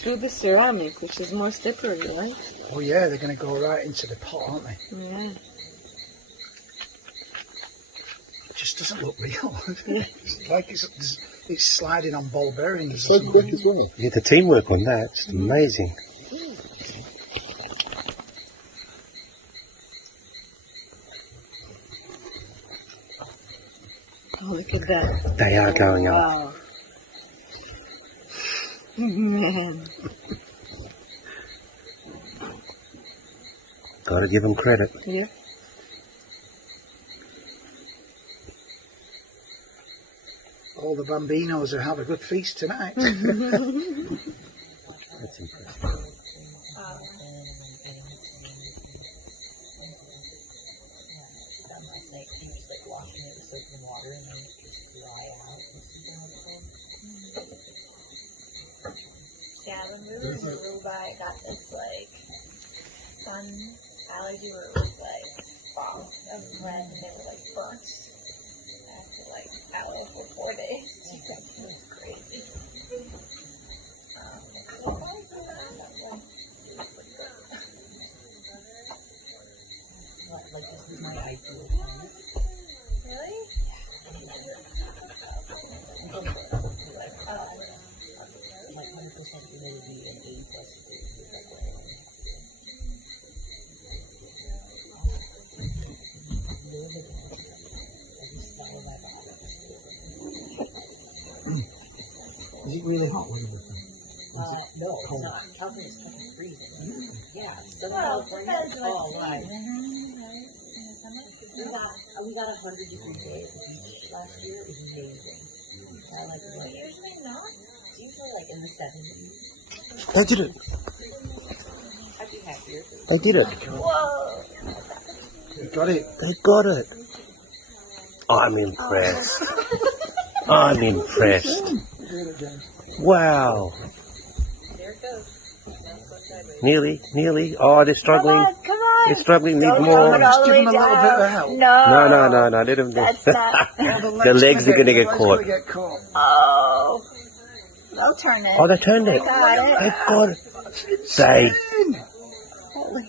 through the ceramic, which is more slippery, right? Oh yeah, they're going to go right into the pot, aren't they? Yeah. It just doesn't look real. It's like it's sliding on ball bearings. It's so quick as well. Yeah, the teamwork on that, it's amazing. Oh, look at that. They are going up. Wow. Man. Gotta give them credit. Yeah. All the bambinos will have a good feast tonight. That's impressive. Yeah, when we were in Aruba, I got this like sun allergy where it was like spots of red and they were like burnt. I had to like aloe for 4 days. It was crazy. Like this is my ideal climate. Really? Like 100% humidity and 80+ degrees is like what I want to have. Live in every cell of my body. Is it really hot where you're looking? No, it's not. California's fucking freezing. Yeah, Southern Well, California, depends it's what all live. season, right? In the summer? We got a 100-degree day at the beach last year. It was amazing. I like it. But usually not. It's usually like in the 70s. They did it. I'd be happier. They did it. Whoa! You got it. They got it. I'm impressed. I'm impressed. Do it again. Wow. There it goes. Now it's going sideways. Nearly. Oh, they're struggling. Come on! They're struggling. Need Don't more. come all Just the give way them a little bit of down. help. No. No. Let them do. That's not. The legs are gonna get caught. Oh. They'll turn it. Oh, they turned it. Got it. They got it. They. Holy.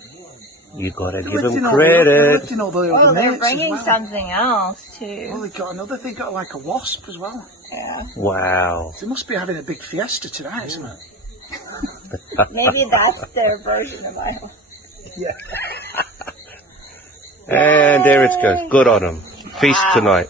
You gotta They're give them lifting all credit. the other Oh, they're mates as bringing well. something else Well, too. they got another thing, got like a wasp as well. Yeah. Wow. They must be having a big fiesta tonight, isn't it? Maybe that's their version of my home. Yeah. And there it goes. Good on them. Feast tonight.